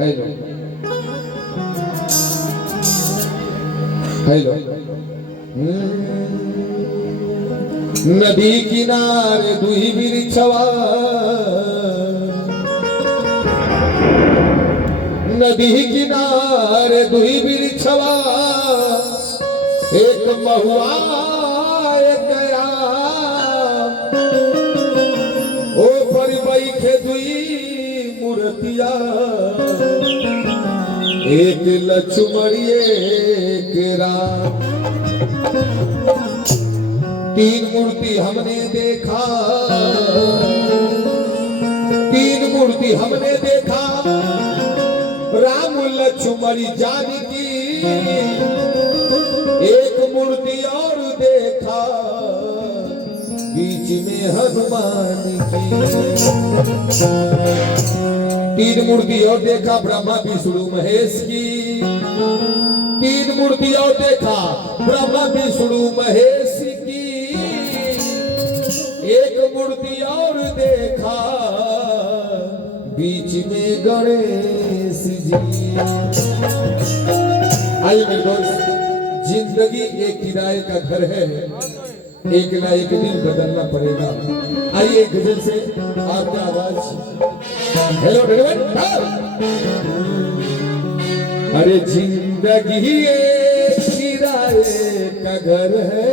Hello hello नदी किनारे दुही बिरिछवा नदी किनारे दुही बिरिछवा एक महुआ एक आम ओ पर बैठे दुई मूर्तिया एक लक्ष्मणिए एक राम तीन मूर्ति हमने देखा तीन मूर्ति हमने देखा राम लक्ष्मण जानकी एक मूर्ति और देखा बीच में हनुमान की तीन मूर्ति और देखा ब्रह्मा विष्णु महेश की तीन मूर्ति और देखा ब्रह्मा विष्णु महेश की एक मूर्ति और देखा बीच में गणेश जी। आइए मेरे दोस्त, जिंदगी एक किराए का घर है, एक ना एक दिन बदलना पड़ेगा। आइए एक गजल से आपका आवाज। हेलो अरे जिंदगी एक किराए का घर है